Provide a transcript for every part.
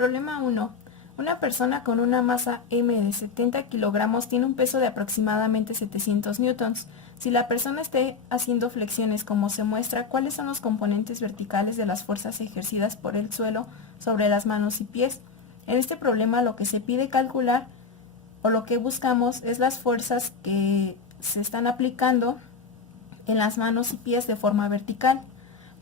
Problema 1. Una persona con una masa M de 70 kilogramos tiene un peso de aproximadamente 700 newtons. Si la persona esté haciendo flexiones como se muestra, ¿cuáles son los componentes verticales de las fuerzas ejercidas por el suelo sobre las manos y pies? En este problema lo que se pide calcular o lo que buscamos es las fuerzas que se están aplicando en las manos y pies de forma vertical.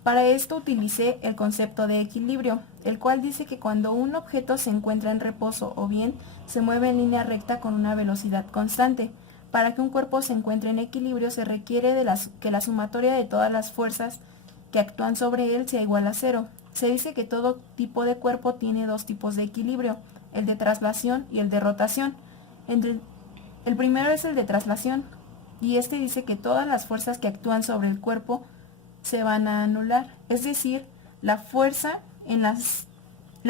Para esto utilicé el concepto de equilibrio, el cual dice que cuando un objeto se encuentra en reposo o bien se mueve en línea recta con una velocidad constante, para que un cuerpo se encuentre en equilibrio se requiere que la sumatoria de todas las fuerzas que actúan sobre él sea igual a cero. Se dice que todo tipo de cuerpo tiene dos tipos de equilibrio, el de traslación y el de rotación. El primero es el de traslación, y este dice que todas las fuerzas que actúan sobre el cuerpo se van a anular, es decir, la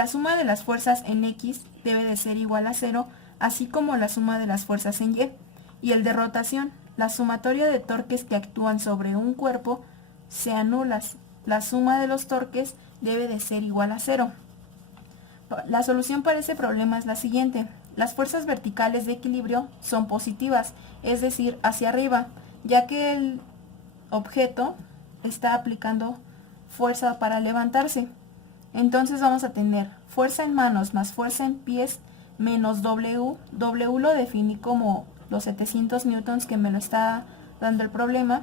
suma de las fuerzas en X debe de ser igual a 0, así como la suma de las fuerzas en Y. Y el de rotación, la sumatoria de torques que actúan sobre un cuerpo se anula, la suma de los torques debe de ser igual a 0. La solución para ese problema es la siguiente: las fuerzas verticales de equilibrio son positivas, es decir, hacia arriba, ya que el objeto está aplicando fuerza para levantarse. Entonces vamos a tener fuerza en manos más fuerza en pies menos W. W lo definí como los 700 newtons que me lo está dando el problema.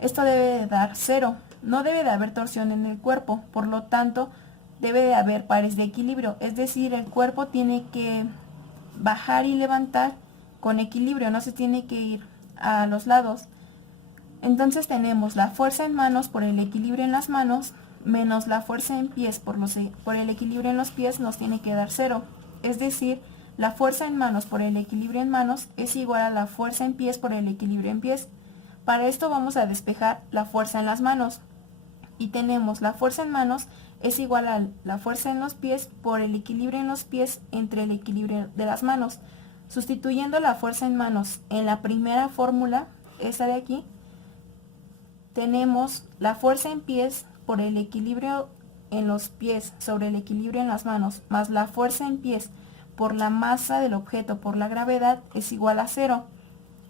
Esto debe de dar 0. No debe de haber torsión en el cuerpo, por lo tanto debe de haber pares de equilibrio, es decir, el cuerpo tiene que bajar y levantar con equilibrio, no se tiene que ir a los lados. Entonces tenemos la fuerza en manos por el equilibrio en las manos menos la fuerza en pies por el equilibrio en los pies nos tiene que dar 0. Es decir, la fuerza en manos por el equilibrio en manos es igual a la fuerza en pies por el equilibrio en pies. Para esto vamos a despejar la fuerza en las manos. Y tenemos la fuerza en manos es igual a la fuerza en los pies por el equilibrio en los pies entre el equilibrio de las manos. Sustituyendo la fuerza en manos en la primera fórmula, esta de aquí, tenemos la fuerza en pies por el equilibrio en los pies sobre el equilibrio en las manos, más la fuerza en pies por la masa del objeto por la gravedad es igual a 0.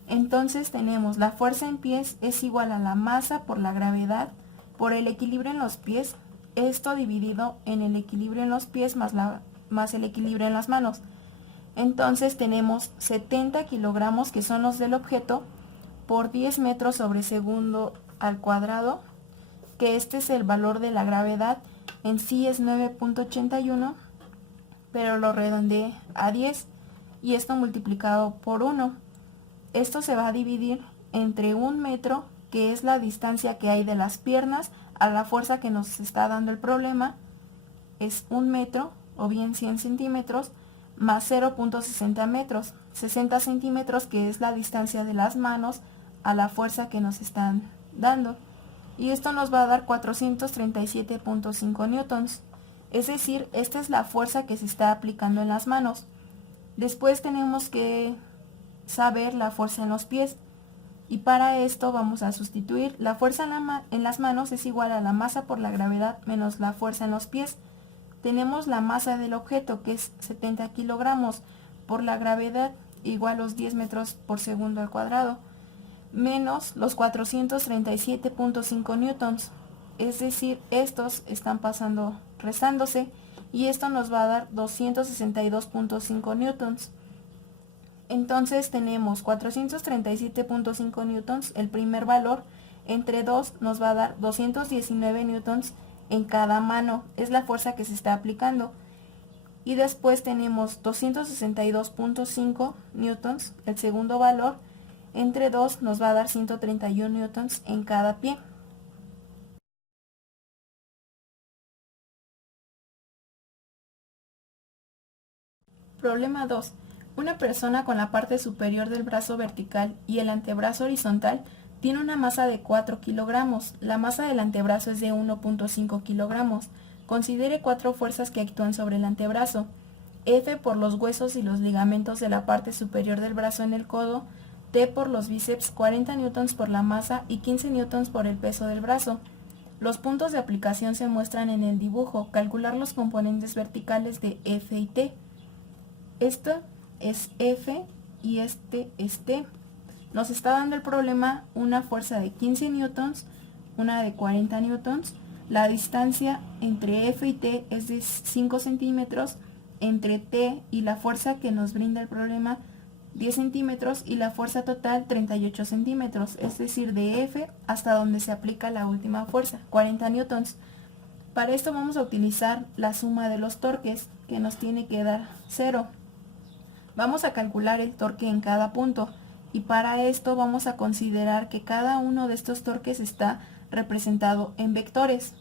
Entonces tenemos la fuerza en pies es igual a la masa por la gravedad por el equilibrio en los pies, esto dividido en el equilibrio en los pies más el equilibrio en las manos. Entonces tenemos 70 kilogramos que son los del objeto por 10 metros sobre segundo al cuadrado, que este es el valor de la gravedad, en sí es 9.81, pero lo redondeé a 10 y esto multiplicado por 1. Esto se va a dividir entre 1 metro, que es la distancia que hay de las piernas a la fuerza que nos está dando el problema, es 1 metro o bien 100 centímetros, más 0.60 metros, 60 centímetros que es la distancia de las manos a la fuerza que nos están dando. Y esto nos va a dar 437.5 newtons. Es decir, esta es la fuerza que se está aplicando en las manos. Después tenemos que saber la fuerza en los pies. Y para esto vamos a sustituir la fuerza en las manos es igual a la masa por la gravedad menos la fuerza en los pies. Tenemos la masa del objeto que es 70 kilogramos por la gravedad igual a los 10 metros por segundo al cuadrado menos los 437.5 newtons. Es decir, estos están restándose y esto nos va a dar 262.5 newtons. Entonces tenemos 437.5 newtons, el primer valor, entre 2 nos va a dar 219 newtons en cada mano, es la fuerza que se está aplicando. Y después tenemos 262.5 newtons, el segundo valor, entre 2 nos va a dar 131 newtons en cada pie. Problema 2. Una persona con la parte superior del brazo vertical y el antebrazo horizontal tiene una masa de 4 kilogramos. La masa del antebrazo es de 1.5 kilogramos. Considere 4 fuerzas que actúan sobre el antebrazo. F por los huesos y los ligamentos de la parte superior del brazo en el codo. T por los bíceps, 40 newtons por la masa y 15 newtons por el peso del brazo. Los puntos de aplicación se muestran en el dibujo. Calcular los componentes verticales de F y T. Esto es F y este es T. Nos está dando el problema una fuerza de 15 newtons, una de 40 newtons. La distancia entre F y T es de 5 centímetros, entre T y la fuerza que nos brinda el problema 10 centímetros y la fuerza total 38 centímetros, es decir, de F hasta donde se aplica la última fuerza, 40 newtons. Para esto vamos a utilizar la suma de los torques, que nos tiene que dar 0. Vamos a calcular el torque en cada punto, y para esto vamos a considerar que cada uno de estos torques está representado en vectores.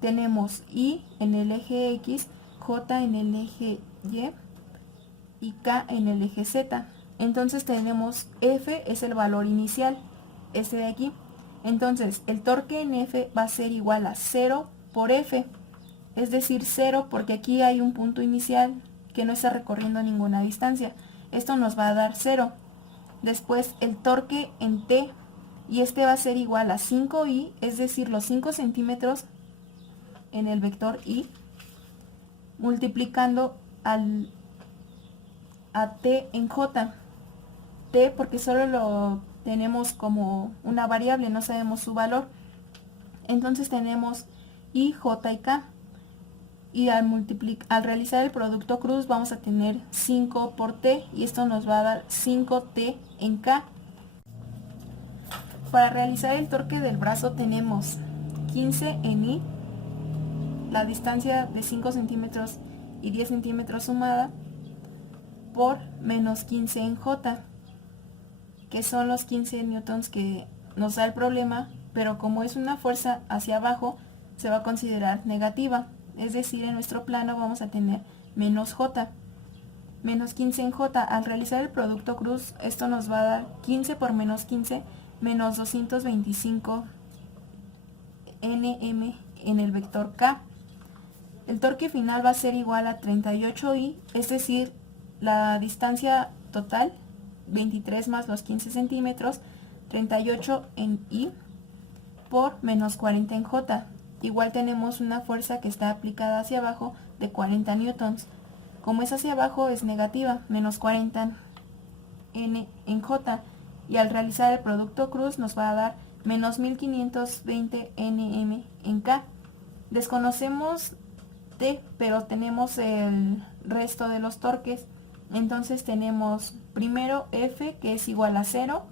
Tenemos I en el eje X, J en el eje Y y K en el eje Z. Entonces tenemos F es el valor inicial, este de aquí. Entonces el torque en F va a ser igual a 0 por F, es decir 0 porque aquí hay un punto inicial que no está recorriendo ninguna distancia. Esto nos va a dar 0. Después el torque en T, y este va a ser igual a 5i, es decir, los 5 centímetros en el vector I, multiplicando a T en J. T porque solo lo tenemos como una variable, no sabemos su valor. Entonces tenemos I, J y K. Y al realizar el producto cruz vamos a tener 5 por T y esto nos va a dar 5T en K. Para realizar el torque del brazo tenemos 15 en I, la distancia de 5 centímetros y 10 centímetros sumada, por menos 15 en J, que son los 15 newtons que nos da el problema, pero como es una fuerza hacia abajo, se va a considerar negativa. Es decir, en nuestro plano vamos a tener menos J. Menos 15 en J. Al realizar el producto cruz, esto nos va a dar 15 por menos 15, menos 225 Nm en el vector K. El torque final va a ser igual a 38i, es decir, la distancia total, 23 más los 15 centímetros, 38 en I, por menos 40 en J. Igual tenemos una fuerza que está aplicada hacia abajo de 40 newtons. Como es hacia abajo es negativa, menos 40 N en J. Y al realizar el producto cruz nos va a dar menos 1520 Nm en K. Desconocemos T, pero tenemos el resto de los torques. Entonces tenemos primero F, que es igual a 0.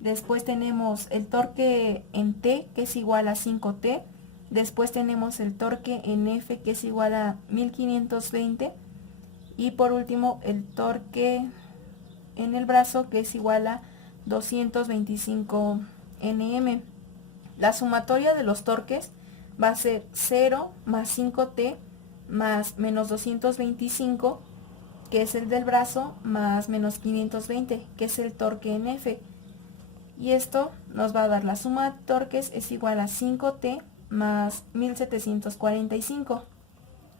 Después tenemos el torque en T, que es igual a 5T. Después tenemos el torque en F, que es igual a 1520. Y por último el torque en el brazo, que es igual a 225 Nm. La sumatoria de los torques va a ser 0 más 5T más menos 225, que es el del brazo, más menos 520, que es el torque en F. Y esto nos va a dar la suma de torques es igual a 5T más 1745.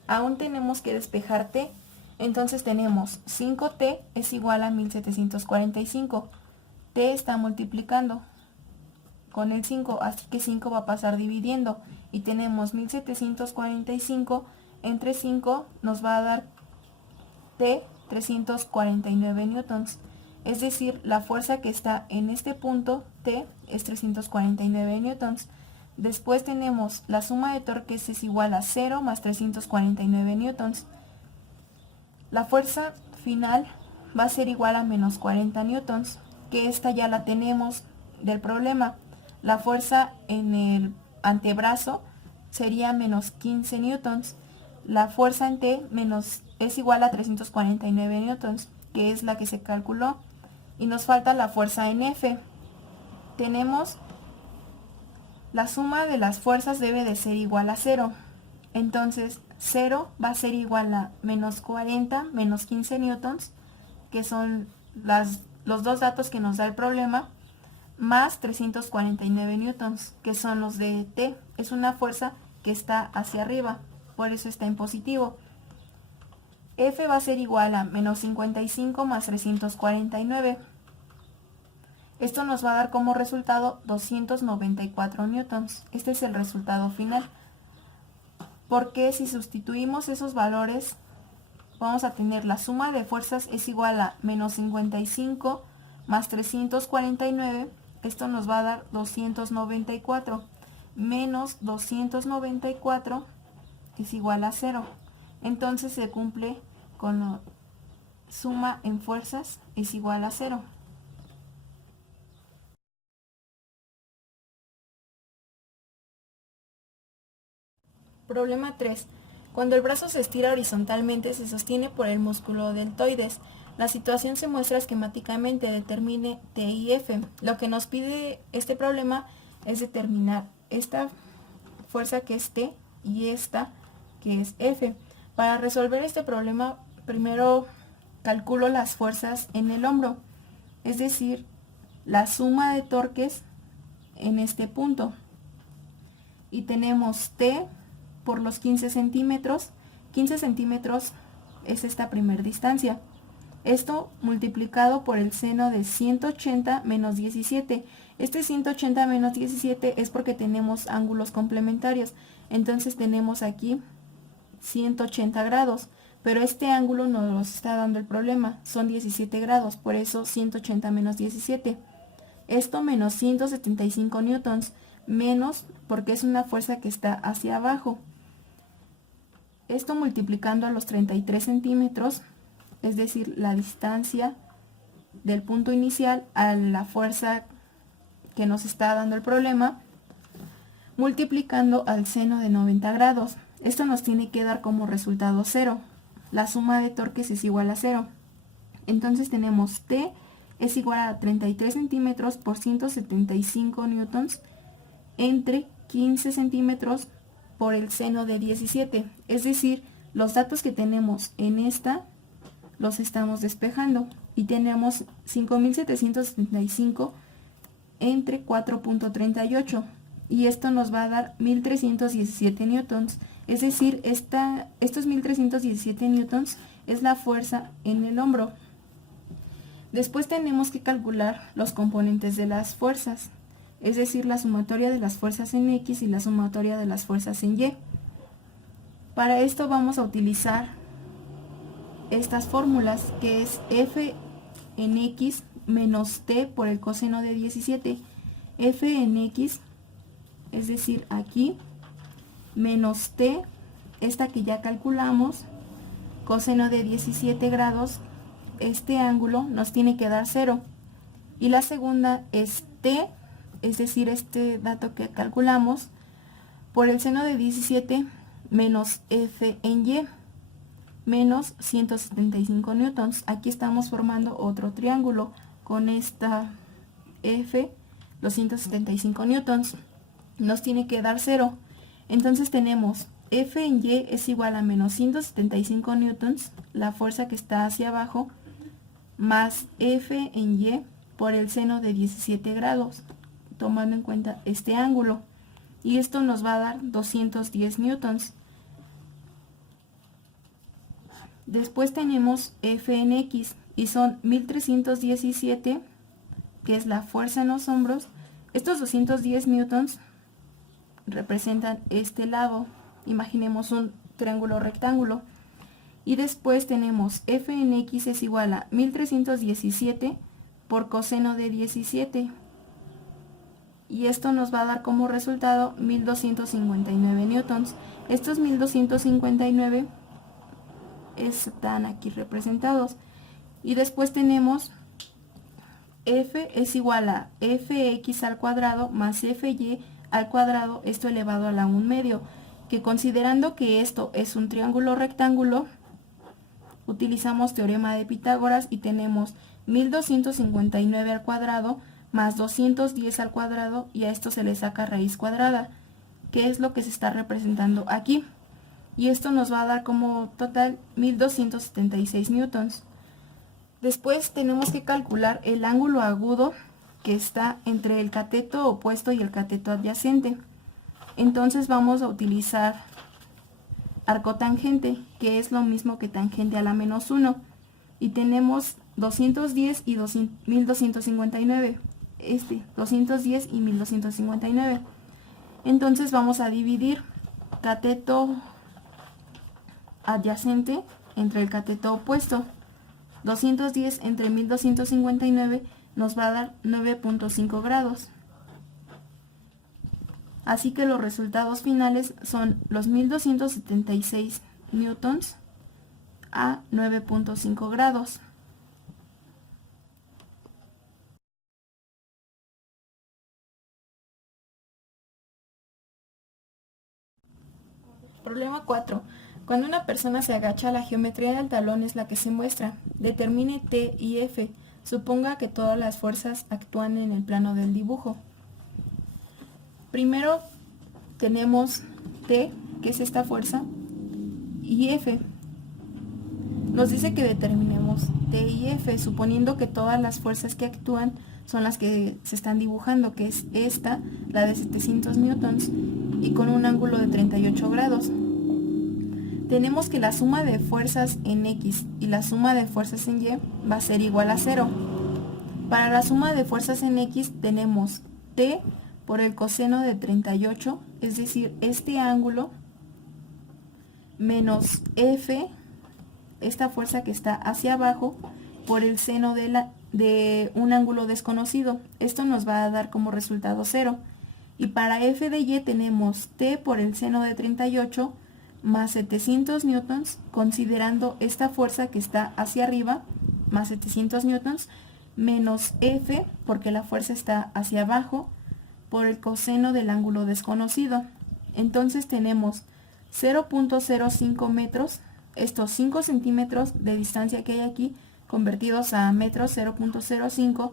Aún tenemos que despejar T, entonces tenemos 5T es igual a 1745. T está multiplicando con el 5, así que 5 va a pasar dividiendo. Y tenemos 1745 entre 5 nos va a dar T 349 newtons. Es decir, la fuerza que está en este punto T es 349 newtons. Después tenemos la suma de torques es igual a 0 más 349 newtons. La fuerza final va a ser igual a menos 40 newtons, que esta ya la tenemos del problema. La fuerza en el antebrazo sería menos 15 newtons. La fuerza en T es igual a 349 newtons, que es la que se calculó. Y nos falta la fuerza en F. Tenemos la suma de las fuerzas debe de ser igual a 0. Entonces 0 va a ser igual a menos 40 menos 15 newtons, que son los dos datos que nos da el problema, más 349 newtons, que son los de T. Es una fuerza que está hacia arriba, por eso está en positivo. F va a ser igual a menos 55 más 349. Esto nos va a dar como resultado 294 newtons. Este es el resultado final. Porque si sustituimos esos valores, vamos a tener la suma de fuerzas es igual a menos 55 más 349. Esto nos va a dar 294. Menos 294 es igual a 0. Entonces se cumple con la suma en fuerzas es igual a 0. Problema 3. Cuando el brazo se estira horizontalmente se sostiene por el músculo deltoides. La situación se muestra esquemáticamente. Determine T y F. Lo que nos pide este problema es determinar esta fuerza que es T y esta que es F. Para resolver este problema, primero calculo las fuerzas en el hombro, es decir, la suma de torques en este punto. Y tenemos T por los 15 centímetros. 15 centímetros es esta primera distancia. Esto multiplicado por el seno de 180 menos 17. Este 180 menos 17 es porque tenemos ángulos complementarios. Entonces tenemos aquí 180 grados. Pero este ángulo no nos está dando el problema. Son 17 grados. Por eso 180 menos 17. Esto menos 175 newtons. Menos porque es una fuerza que está hacia abajo. Esto multiplicando a los 33 centímetros, es decir, la distancia del punto inicial a la fuerza que nos está dando el problema, multiplicando al seno de 90 grados. Esto nos tiene que dar como resultado 0. La suma de torques es igual a 0. Entonces tenemos T es igual a 33 centímetros por 175 newtons entre 15 centímetros por el seno de 17, es decir, los datos que tenemos en esta los estamos despejando y tenemos 5775 entre 4.38 y esto nos va a dar 1317 newtons, es decir, estos 1317 newtons es la fuerza en el hombro. Después tenemos que calcular los componentes de las fuerzas, es decir, la sumatoria de las fuerzas en X y la sumatoria de las fuerzas en Y. Para esto vamos a utilizar estas fórmulas, que es F en X menos T por el coseno de 17. F en X, es decir, aquí, menos T, esta que ya calculamos, coseno de 17 grados, este ángulo nos tiene que dar 0. Y la segunda es T, es decir, este dato que calculamos, por el seno de 17 menos F en Y, menos 175 newtons. Aquí estamos formando otro triángulo con esta F, los 175 newtons. Nos tiene que dar 0. Entonces tenemos F en Y es igual a menos 175 newtons, la fuerza que está hacia abajo, más F en Y por el seno de 17 grados. Tomando en cuenta este ángulo, y esto nos va a dar 210 newtons. Después tenemos F en X y son 1317, que es la fuerza en los hombros. Estos 210 newtons representan este lado, imaginemos un triángulo rectángulo, y después tenemos F en X es igual a 1317 por coseno de 17, y esto nos va a dar como resultado 1259 newtons. Estos 1259 están aquí representados. Y después tenemos F es igual a Fx al cuadrado más Fy al cuadrado, esto elevado a la 1 medio, que considerando que esto es un triángulo rectángulo, utilizamos teorema de Pitágoras y tenemos 1259 al cuadrado más 210 al cuadrado, y a esto se le saca raíz cuadrada, que es lo que se está representando aquí. Y esto nos va a dar como total 1276 newtons. Después tenemos que calcular el ángulo agudo que está entre el cateto opuesto y el cateto adyacente. Entonces vamos a utilizar arco tangente, que es lo mismo que tangente a la menos 1. Y tenemos 210 y 1259. 210 y 1259. Entonces vamos a dividir cateto adyacente entre el cateto opuesto. 210 entre 1259 nos va a dar 9.5 grados. Así que los resultados finales son los 1276 newtons a 9.5 grados. Problema 4. Cuando una persona se agacha, la geometría del talón es la que se muestra. Determine T y F. Suponga que todas las fuerzas actúan en el plano del dibujo. Primero tenemos T, que es esta fuerza, y F. Nos dice que determinemos T y F, suponiendo que todas las fuerzas que actúan son las que se están dibujando, que es esta, la de 700 newtons, y con un ángulo de 38 grados. Tenemos que la suma de fuerzas en X y la suma de fuerzas en Y va a ser igual a 0. Para la suma de fuerzas en X tenemos T por el coseno de 38, es decir, este ángulo, menos F, esta fuerza que está hacia abajo, por el seno de un ángulo desconocido. Esto nos va a dar como resultado 0. Y para F de Y tenemos T por el seno de 38 más 700 newtons, considerando esta fuerza que está hacia arriba, más 700 newtons, menos F, porque la fuerza está hacia abajo, por el coseno del ángulo desconocido. Entonces tenemos 0.05 metros, estos 5 centímetros de distancia que hay aquí, convertidos a metros, 0.05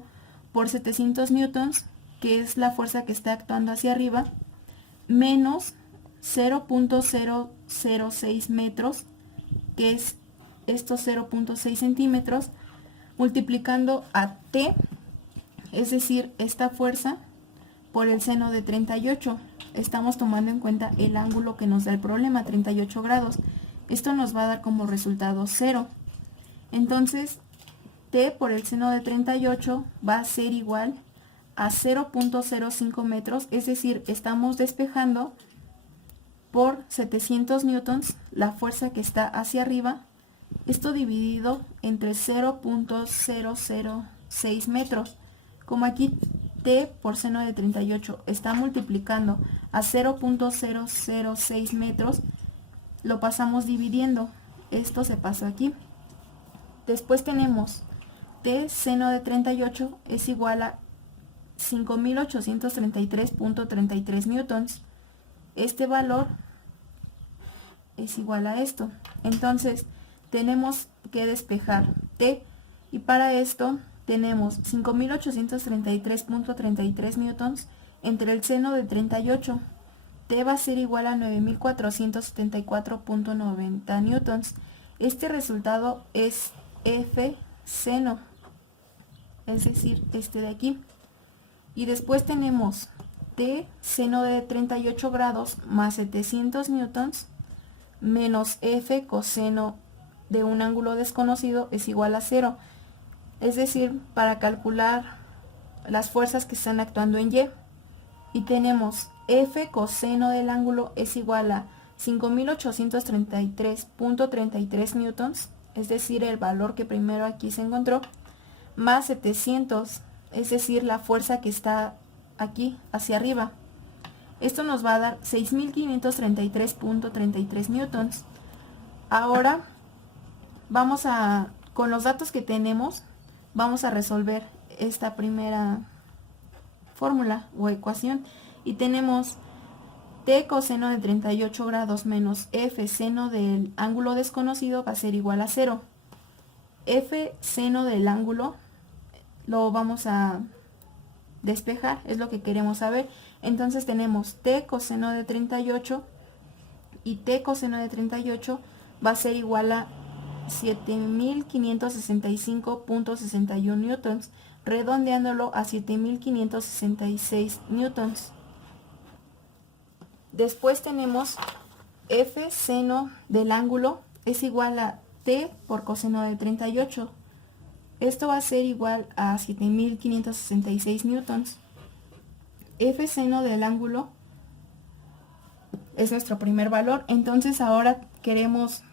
por 700 newtons, que es la fuerza que está actuando hacia arriba, menos 0.006 metros, que es estos 0.6 centímetros, multiplicando a T, es decir, esta fuerza, por el seno de 38. Estamos tomando en cuenta el ángulo que nos da el problema, 38 grados. Esto nos va a dar como resultado 0. Entonces, T por el seno de 38 va a ser igual a 0.05 metros, es decir, estamos despejando por 700 newtons la fuerza que está hacia arriba, esto dividido entre 0.006 metros. Como aquí T por seno de 38 está multiplicando a 0.006 metros, lo pasamos dividiendo, esto se pasa aquí. Después tenemos T seno de 38 es igual a 5833.33 newtons. Este valor es igual a esto. Entonces tenemos que despejar T, y para esto tenemos 5833.33 newtons entre el seno de 38. T va a ser igual a 9474.90 newtons. Este resultado es F seno, es decir, este de aquí. Y después tenemos T seno de 38 grados más 700 newtons menos F coseno de un ángulo desconocido es igual a 0. Es decir, para calcular las fuerzas que están actuando en Y. Y tenemos F coseno del ángulo es igual a 5833.33 newtons, es decir, el valor que primero aquí se encontró, más 700, es decir, la fuerza que está aquí hacia arriba. Esto nos va a dar 6533.33 newtons. Ahora con los datos que tenemos, vamos a resolver esta primera fórmula o ecuación. Y tenemos T coseno de 38 grados menos F seno del ángulo desconocido va a ser igual a 0. F seno del ángulo lo vamos a despejar, es lo que queremos saber. Entonces tenemos T coseno de 38 y T coseno de 38 va a ser igual a 7565.61 newtons, redondeándolo a 7566 newtons. Después tenemos F seno del ángulo es igual a T por coseno de 38. Esto va a ser igual a 7566 newtons. F seno del ángulo es nuestro primer valor. Entonces ahora queremos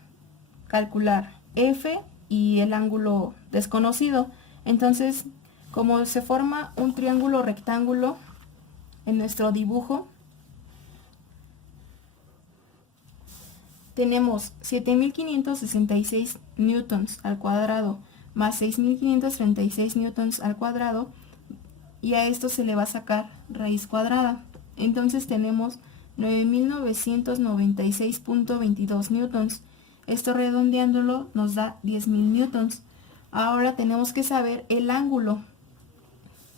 calcular F y el ángulo desconocido. Entonces, como se forma un triángulo rectángulo en nuestro dibujo, tenemos 7566 newtons al cuadrado más 6536 newtons al cuadrado, y a esto se le va a sacar raíz cuadrada. Entonces tenemos 9996.22 newtons. Esto redondeándolo nos da 10.000 newtons. Ahora tenemos que saber el ángulo.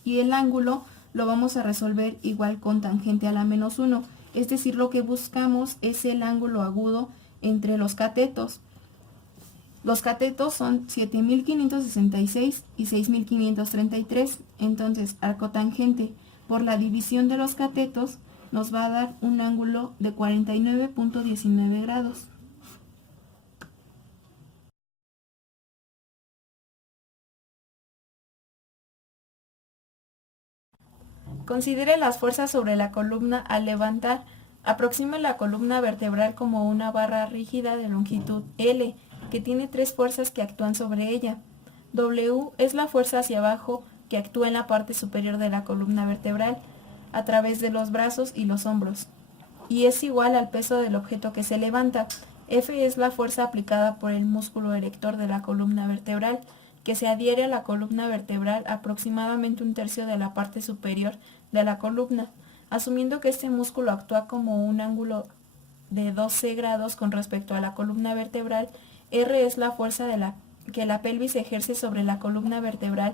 Y el ángulo lo vamos a resolver igual con tangente a la menos 1. Es decir, lo que buscamos es el ángulo agudo entre los catetos. Los catetos son 7566 y 6533. Entonces, arcotangente por la división de los catetos nos va a dar un ángulo de 49.19 grados. Considere las fuerzas sobre la columna al levantar. Aproxima la columna vertebral como una barra rígida de longitud L, que tiene tres fuerzas que actúan sobre ella. W es la fuerza hacia abajo que actúa en la parte superior de la columna vertebral, a través de los brazos y los hombros, y es igual al peso del objeto que se levanta. F es la fuerza aplicada por el músculo erector de la columna vertebral, que se adhiere a la columna vertebral aproximadamente un tercio de la parte superior de la columna. Asumiendo que este músculo actúa como un ángulo de 12 grados con respecto a la columna vertebral, R es la fuerza que la pelvis ejerce sobre la columna vertebral.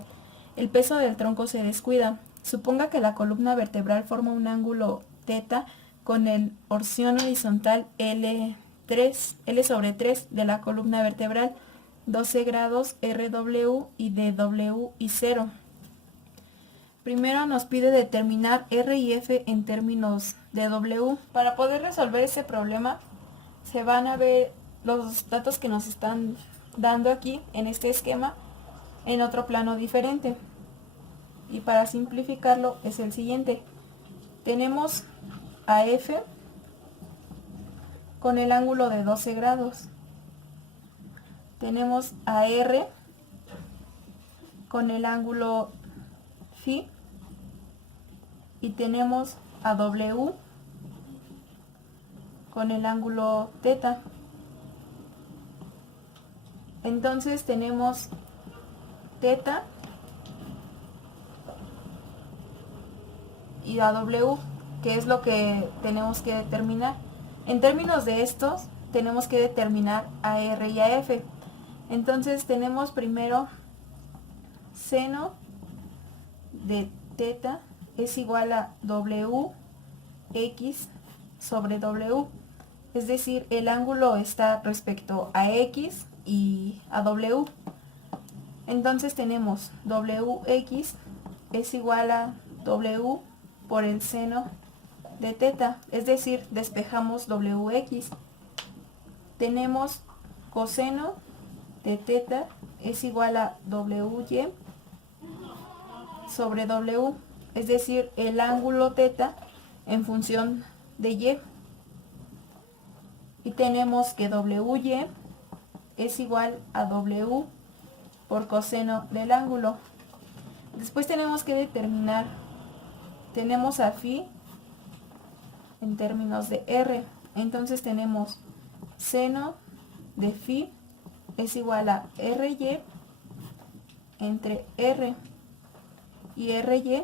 El peso del tronco se descuida. Suponga que la columna vertebral forma un ángulo θ con el orción horizontal L sobre 3 de la columna vertebral, 12 grados RW y DW y 0. Primero nos pide determinar R y F en términos de W. Para poder resolver ese problema, se van a ver los datos que nos están dando aquí en este esquema en otro plano diferente. Y para simplificarlo es el siguiente. Tenemos a F con el ángulo de 12 grados. Tenemos a R con el ángulo φ. Y tenemos a W con el ángulo θ. Entonces tenemos θ y a W, que es lo que tenemos que determinar. En términos de estos, tenemos que determinar a R y a F. Entonces tenemos primero seno de θ es igual a WX sobre W. Es decir, el ángulo está respecto a X y a W. Entonces tenemos WX es igual a W por el seno de θ, es decir, despejamos WX. Tenemos coseno de θ es igual a WY sobre W, es decir, el ángulo θ en función de Y. Y tenemos que WY es igual a W por coseno del ángulo. Después tenemos que determinar, tenemos a φ en términos de R. Entonces tenemos seno de φ es igual a RY entre R. Y RY,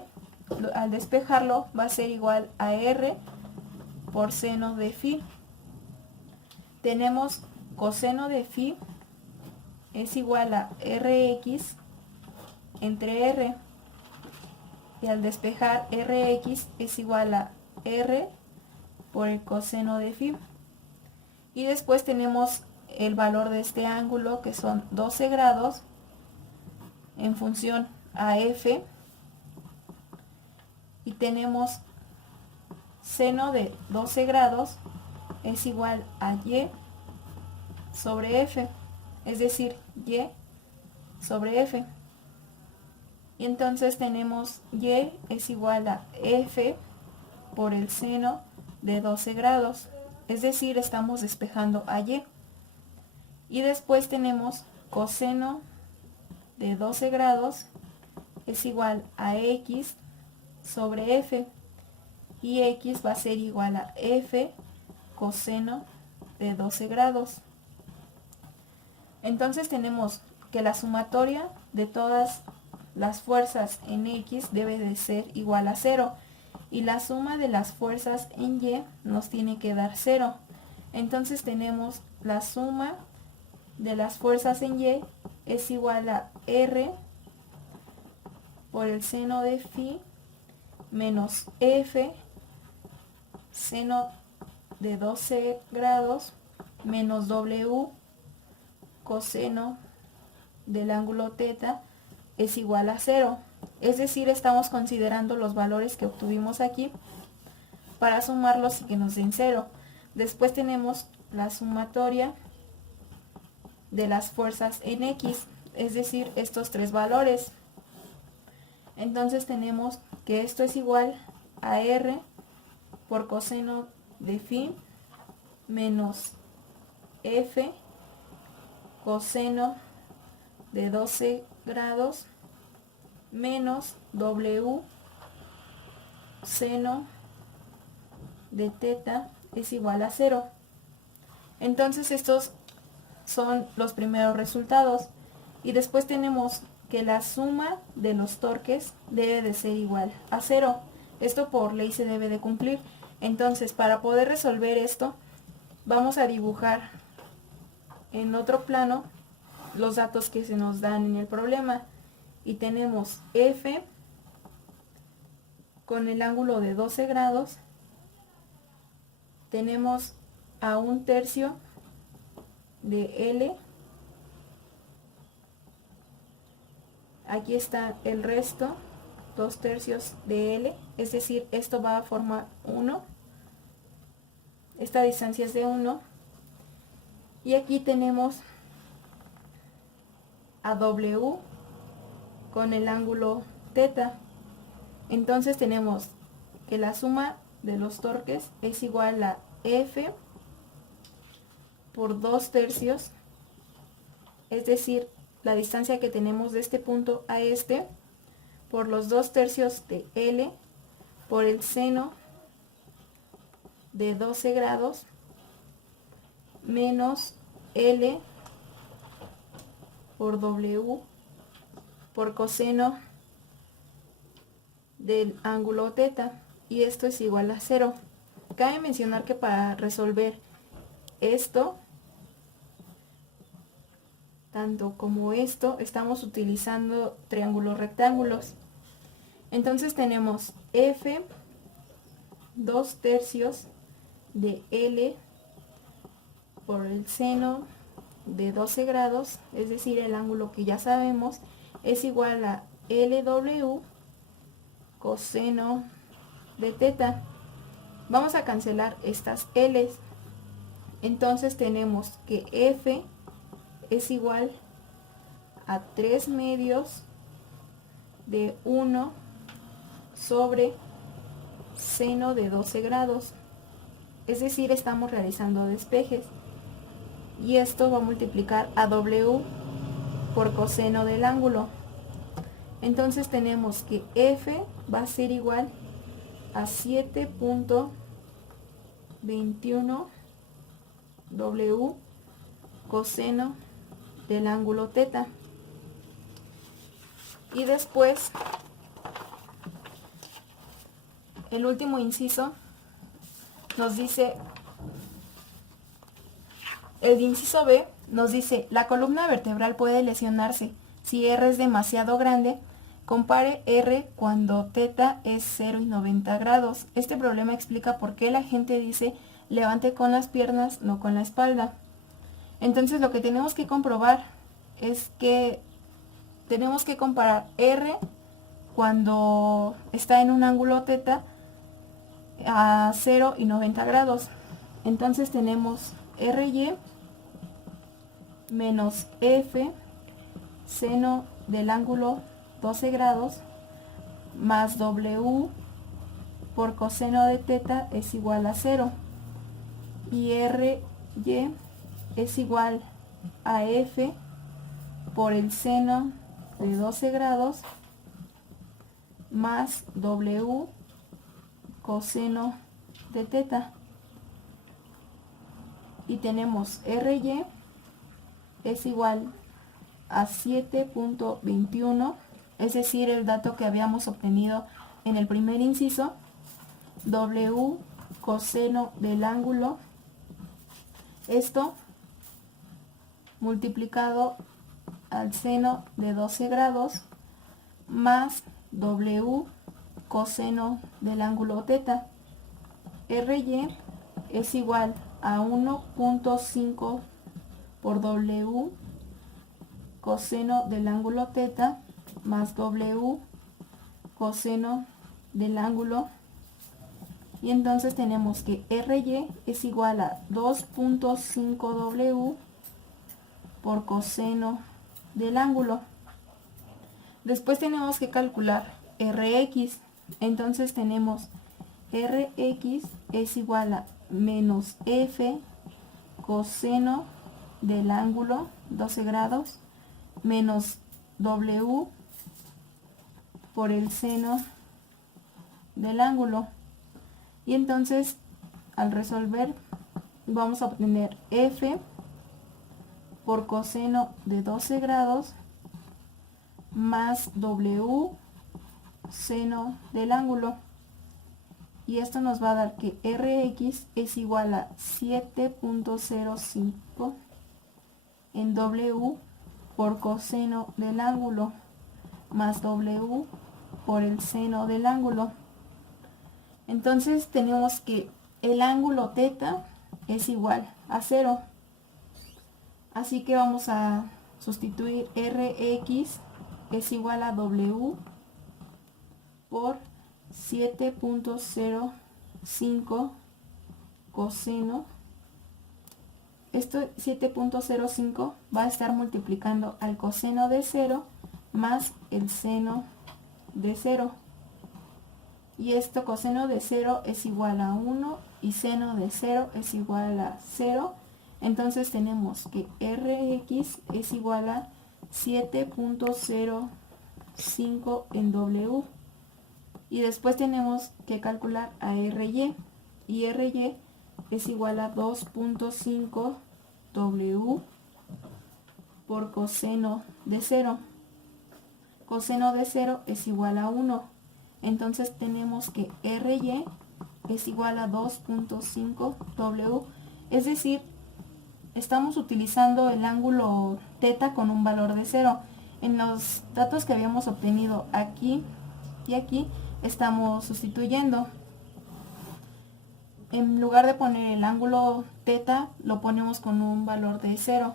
al despejarlo, va a ser igual a R por seno de φ. Tenemos coseno de φ es igual a RX entre R. Y al despejar RX es igual a R por el coseno de φ. Y después tenemos el valor de este ángulo, que son 12 grados en función a F. Y tenemos seno de 12 grados es igual a Y sobre F, es decir, Y sobre F. Y entonces tenemos y es igual a f por el seno de 12 grados. Es decir, estamos despejando a y. Y después tenemos coseno de 12 grados es igual a x sobre f. Y x va a ser igual a f coseno de 12 grados. Entonces tenemos que la sumatoria de todas las fuerzas en x debe de ser igual a 0. Y la suma de las fuerzas en y nos tiene que dar 0. Entonces tenemos la suma de las fuerzas en y es igual a r por el seno de phi menos f seno de 12 grados menos w coseno del ángulo θ es igual a 0. Es decir, estamos considerando los valores que obtuvimos aquí para sumarlos y que nos den 0. Después tenemos la sumatoria de las fuerzas en x, es decir, estos tres valores. Entonces tenemos que esto es igual a r por coseno de phi menos f coseno de 12 grados menos w seno de θ es igual a 0. Entonces estos son los primeros resultados. Y después tenemos que la suma de los torques debe de ser igual a 0. Esto por ley se debe de cumplir. Entonces, para poder resolver esto, vamos a dibujar en otro plano los datos que se nos dan en el problema. Y tenemos F con el ángulo de 12 grados. Tenemos a 1/3 de L. Aquí está el resto, 2/3 de L, es decir, esto va a formar 1. Esta distancia es de 1. Y aquí tenemos a W con el ángulo θ. Entonces tenemos que la suma de los torques es igual a F por 2/3, es decir, la distancia que tenemos de este punto a este, por los 2/3 de L por el seno de 12 grados menos L por W por coseno del ángulo θ, y esto es igual a 0. Cabe mencionar que para resolver esto, tanto como esto, estamos utilizando triángulos rectángulos. Entonces tenemos F 2/3 de L por el seno de 12 grados, es decir, el ángulo que ya sabemos, es igual a LW coseno de θ. Vamos a cancelar estas L's. Entonces tenemos que F es igual a 3/2 de 1 sobre seno de 12 grados. Es decir, estamos realizando despejes. Y esto va a multiplicar a W por coseno del ángulo. Entonces tenemos que F va a ser igual a 7.21 W coseno del ángulo θ. Y después, el último inciso nos dice, el inciso B nos dice, la columna vertebral puede lesionarse si R es demasiado grande. Compare R cuando θ es 0 y 90 grados. Este problema explica por qué la gente dice levante con las piernas, no con la espalda. Entonces lo que tenemos que comprobar es que tenemos que comparar R cuando está en un ángulo θ a 0 y 90 grados. Entonces tenemos RY menos F seno del ángulo 12 grados más W por coseno de teta es igual a 0. Y RY es igual a F por el seno de 12 grados más W coseno de teta. Y tenemos RY es igual a 7.21, es decir, el dato que habíamos obtenido en el primer inciso, W coseno del ángulo, esto multiplicado al seno de 12 grados más W coseno del ángulo teta. RY es igual a 1.5 por W coseno del ángulo teta más W coseno del ángulo, y entonces tenemos que RY es igual a 2.5 W por coseno del ángulo. Después tenemos que calcular Rx, entonces tenemos Rx es igual a menos F coseno del ángulo 12 grados menos W por el seno del ángulo. Y entonces al resolver vamos a obtener F por coseno de 12 grados más W seno del ángulo, y esto nos va a dar que Rx es igual a 7.05 en W por coseno del ángulo más W por el seno del ángulo. Entonces tenemos que el ángulo teta es igual a 0, así que vamos a sustituir Rx es igual a W por 7.05 coseno. Esto 7.05 va a estar multiplicando al coseno de 0 más el seno de 0. Y esto coseno de 0 es igual a 1 y seno de 0 es igual a 0. Entonces tenemos que Rx es igual a 7.05 en W. Y después tenemos que calcular a RY. Y RY es igual a 2.5 W por coseno de 0. Coseno de 0 es igual a 1. Entonces tenemos que RY es igual a 2.5 W. Es decir, estamos utilizando el ángulo teta con un valor de 0. En los datos que habíamos obtenido aquí y aquí estamos sustituyendo. En lugar de poner el ángulo teta, lo ponemos con un valor de 0.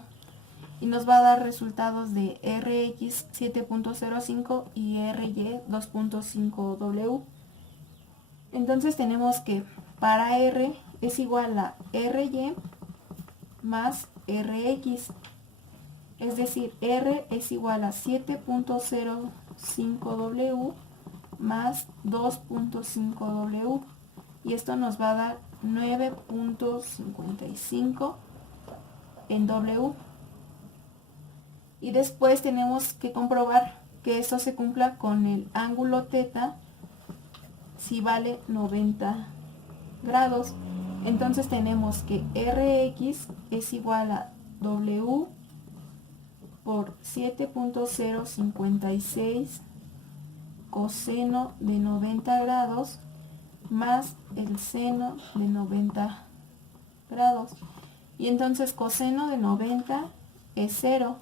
Y nos va a dar resultados de Rx 7.05 y Ry 2.5 W. Entonces tenemos que para R es igual a Ry más Rx. Es decir, R es igual a 7.05 W más 2.5 W. Y esto nos va a dar 9.55 en W. Y después tenemos que comprobar que esto se cumpla con el ángulo teta si vale 90 grados. Entonces tenemos que Rx es igual a W por 7.056 coseno de 90 grados más el seno de 90 grados. Y entonces coseno de 90 es 0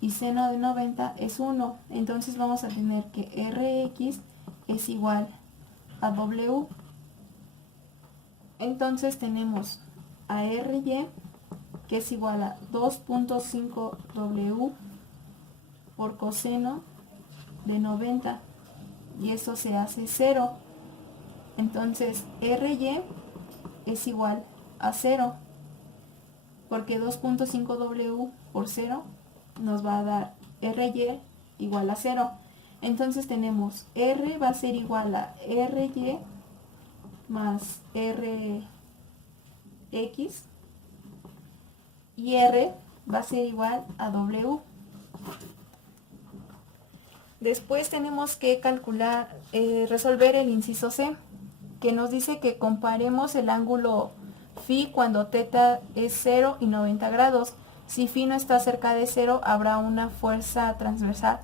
y seno de 90 es 1. Entonces vamos a tener que Rx es igual a W. Entonces tenemos a Ry que es igual a 2.5 W por coseno de 90, y eso se hace 0. Entonces Ry es igual a 0, porque 2.5 W por 0 nos va a dar Ry igual a 0. Entonces tenemos R va a ser igual a RY más RX y R va a ser igual a W. Después tenemos que calcular, resolver el inciso C, que nos dice que comparemos el ángulo φ cuando θ es 0 y 90 grados. Si φ no está cerca de 0, habrá una fuerza transversal.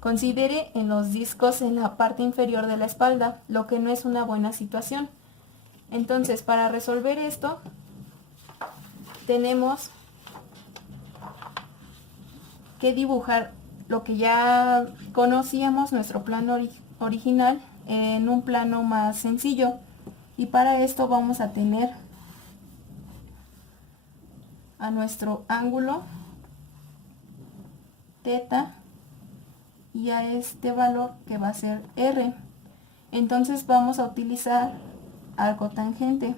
Considere en los discos en la parte inferior de la espalda, lo que no es una buena situación. Entonces, para resolver esto, tenemos que dibujar lo que ya conocíamos, nuestro plano original, en un plano más sencillo. Y para esto vamos a tener a nuestro ángulo θ y a este valor que va a ser R. Entonces vamos a utilizar arco tangente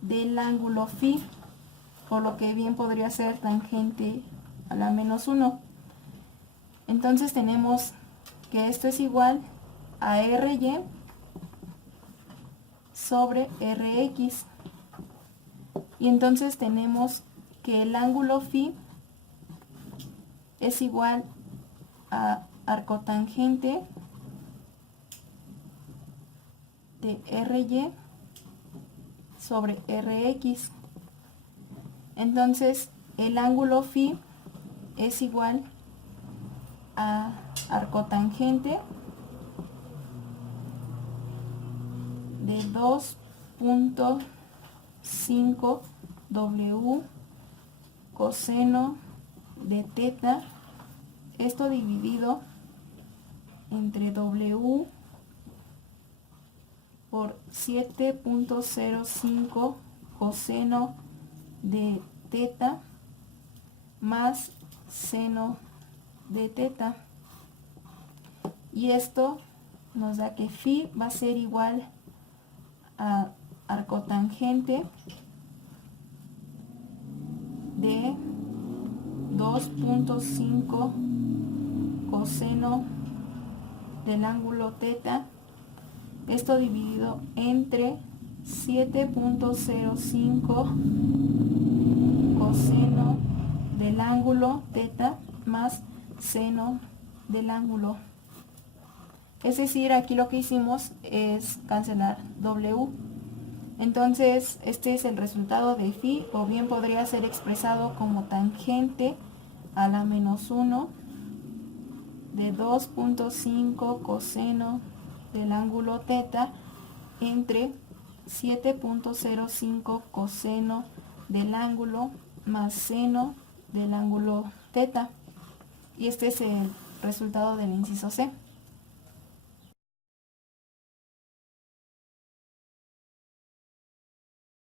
del ángulo φ, por lo que bien podría ser tangente a la menos 1. Entonces tenemos que esto es igual a RY sobre RX. Y entonces tenemos que el ángulo φ es igual a arcotangente de RY sobre RX. Entonces el ángulo φ es igual a arcotangente de 2.5 W coseno de θ, esto dividido entre W por 7.05 coseno de θ más seno de θ. Y esto nos da que φ va a ser igual a arcotangente de 2.5 coseno del ángulo θ, esto dividido entre 7.05 coseno del ángulo θ más seno del ángulo. Es decir, aquí lo que hicimos es cancelar W. Entonces este es el resultado de φ, o bien podría ser expresado como tangente a la menos 1 de 2.5 coseno del ángulo θ entre 7.05 coseno del ángulo más seno del ángulo θ. Y este es el resultado del inciso C.